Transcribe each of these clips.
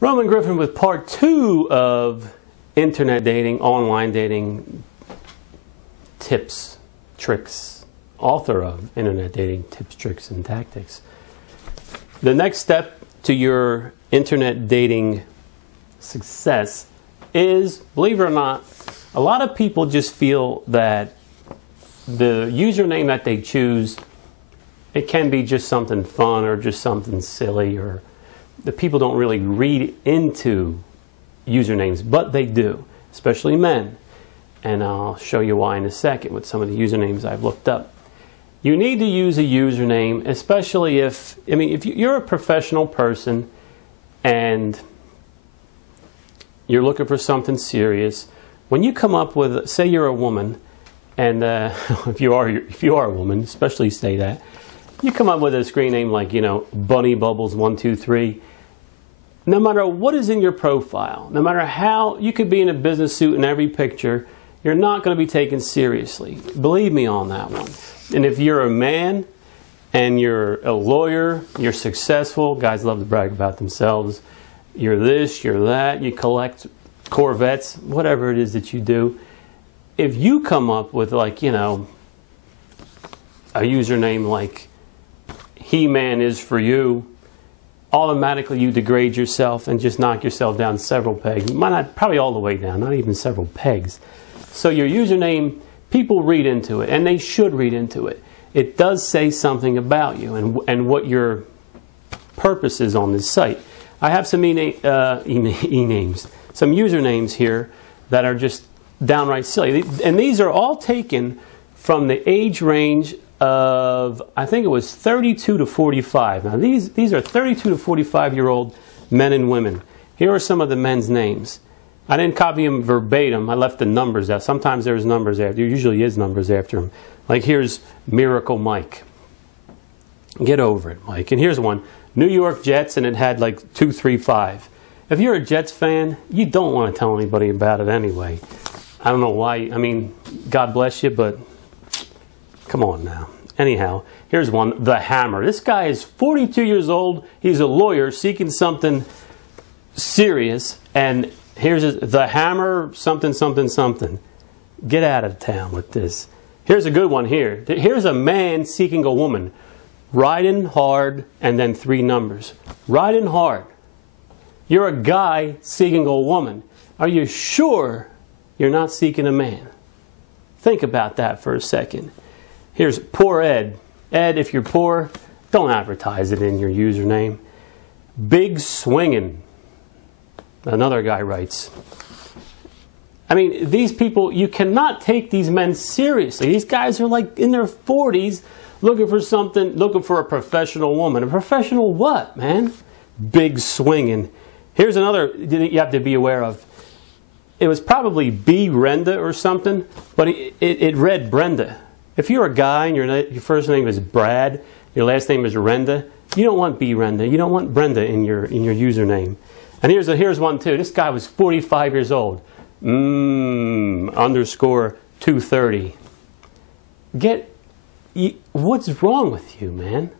Roman Griffin with part 2 of internet dating, online dating tips, tricks, author of Internet Dating Tips, Tricks, and Tactics. The next step to your internet dating success is, believe it or not, a lot of people just feel that the username that they choose, it can be just something fun or just something silly, or the people don't really read into usernames, but they do, especially men. And I'll show you why in a second with some of the usernames I've looked up. You need to use a username, especially if you're a professional person and you're looking for something serious. When you come up with, say you're a woman, and if you are a woman, especially say that, you come up with a screen name like, Bunny Bubbles 123. No matter what is in your profile, no matter how, you could be in a business suit in every picture, you're not going to be taken seriously. Believe me on that one. And if you're a man and you're a lawyer, you're successful, guys love to brag about themselves, you're this, you're that, you collect Corvettes, whatever it is that you do, if you come up with a username like He-Man is for you, automatically you degrade yourself and just knock yourself down several pegs. Might not, probably all the way down, not even several pegs. So your username, people read into it, and they should read into it. It does say something about you and what your purpose is on this site. I have some e-names, some usernames here that are just downright silly. And these are all taken from the age range of, I think it was 32 to 45. Now these are 32 to 45-year-old men and women. Here are some of the men's names. I didn't copy them verbatim. I left the numbers out. Sometimes there's numbers after. There usually is numbers after them. Like here's Miracle Mike. Get over it, Mike. And here's one. New York Jets, and it had like 235. If you're a Jets fan, you don't want to tell anybody about it anyway. I don't know why. God bless you, but come on now. Anyhow, here's one. The Hammer. This guy is 42 years old. He's a lawyer seeking something serious, and here's the Hammer something something something. Get out of town with this. Here's a good one here. Here's a man seeking a woman. Riding hard, and then 3 numbers. Riding hard. You're a guy seeking a woman. Are you sure you're not seeking a man? Think about that for a second. Here's Poor Ed. Ed, if you're poor, don't advertise it in your username. Big Swingin'. Another guy writes. These people, you cannot take these men seriously. These guys are like in their 40s looking for something, looking for a professional woman. A professional what, man? Big Swingin'. Here's another you have to be aware of. It was probably B. Brenda or something, but it read Brenda. If you're a guy and your first name is Brad, your last name is Renda, you don't want B. Brenda. You don't want Brenda in your username. And here's one too. This guy was 45 years old. Underscore 230. What's wrong with you, man?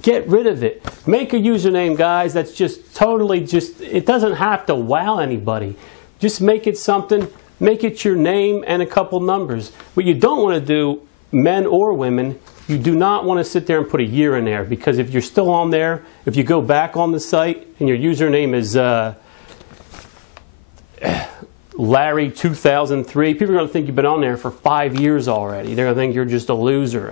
Get rid of it. Make a username, guys, that's just totally it doesn't have to wow anybody. Just make it something, make it your name and a couple numbers. What you don't want to do, men or women, you do not want to sit there and put a year in there, because if you're still on there, if you go back on the site and your username is Larry 2003, people are going to think you've been on there for 5 years already. They're going to think you're just a loser.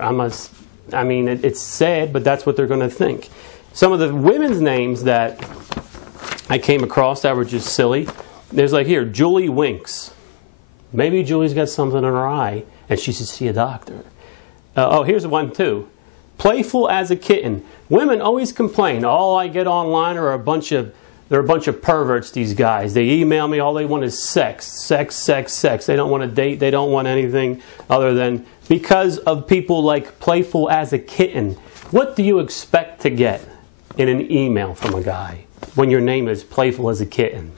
It's sad, but that's what they're going to think. Some of the women's names that I came across that were just silly. There's like here, Julie Winks. Maybe Julie's got something in her eye and she should see a doctor. Here's one too. Playful as a kitten. Women always complain, all I get online are a bunch of perverts, these guys. They email me, all they want is sex, sex, sex, sex. They don't want to date, they don't want anything other than, because of people like Playful as a Kitten. What do you expect to get in an email from a guy when your name is Playful as a Kitten?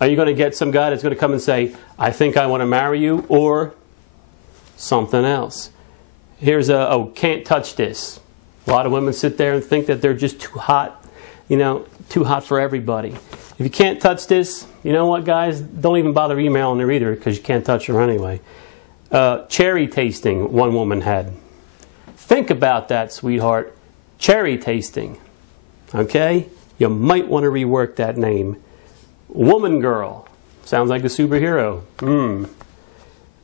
Are you going to get some guy that's going to come and say, I think I want to marry you, or something else? Here's can't touch this. A lot of women sit there and think that they're just too hot, too hot for everybody. If you can't touch this, you know what, guys? Don't even bother emailing her either, because you can't touch her anyway. Cherry tasting, one woman had. Think about that, sweetheart. Cherry tasting. Okay? You might want to rework that name. Woman girl. Sounds like a superhero.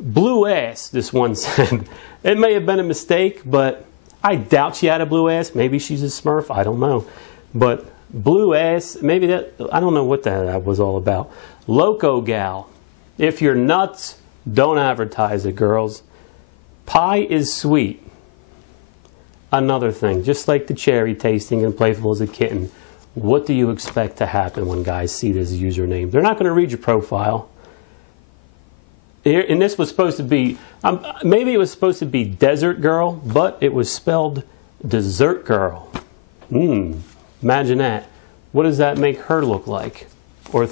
Blue ass, this one said. It may have been a mistake, but I doubt she had a blue ass. Maybe she's a Smurf. I don't know. But blue ass, maybe that, I don't know what that was all about. Loco gal. If you're nuts, don't advertise it, girls. Pie is sweet. Another thing, just like the cherry tasting and playful as a kitten, what do you expect to happen when guys see this username? They're not going to read your profile. And this was supposed to be, maybe it was supposed to be desert girl, but it was spelled dessert girl. Imagine that. What does that make her look like? Or,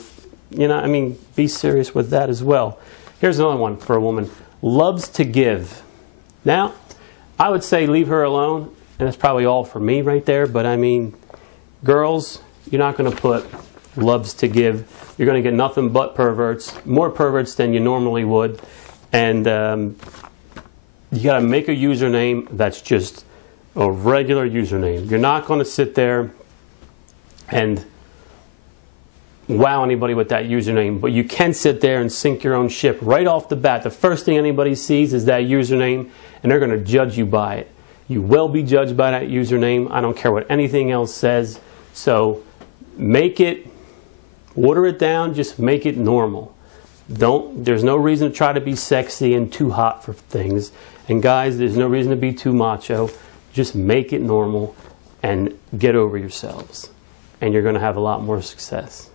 you know, I mean, be serious with that as well. Here's another one for a woman. Loves to give. Now, I would say leave her alone, and that's probably all for me right there, but I mean, girls, you're not going to put loves to give. You're going to get nothing but perverts, more perverts than you normally would, and you got to make a username that's just a regular username. You're not going to sit there and wow anybody with that username, but you can sit there and sink your own ship right off the bat. The first thing anybody sees is that username, and they're going to judge you by it. You will be judged by that username. I don't care what anything else says. So make it, water it down, just make it normal. There's no reason to try to be sexy and too hot for things. And guys, there's no reason to be too macho. Just make it normal and get over yourselves. And you're going to have a lot more success.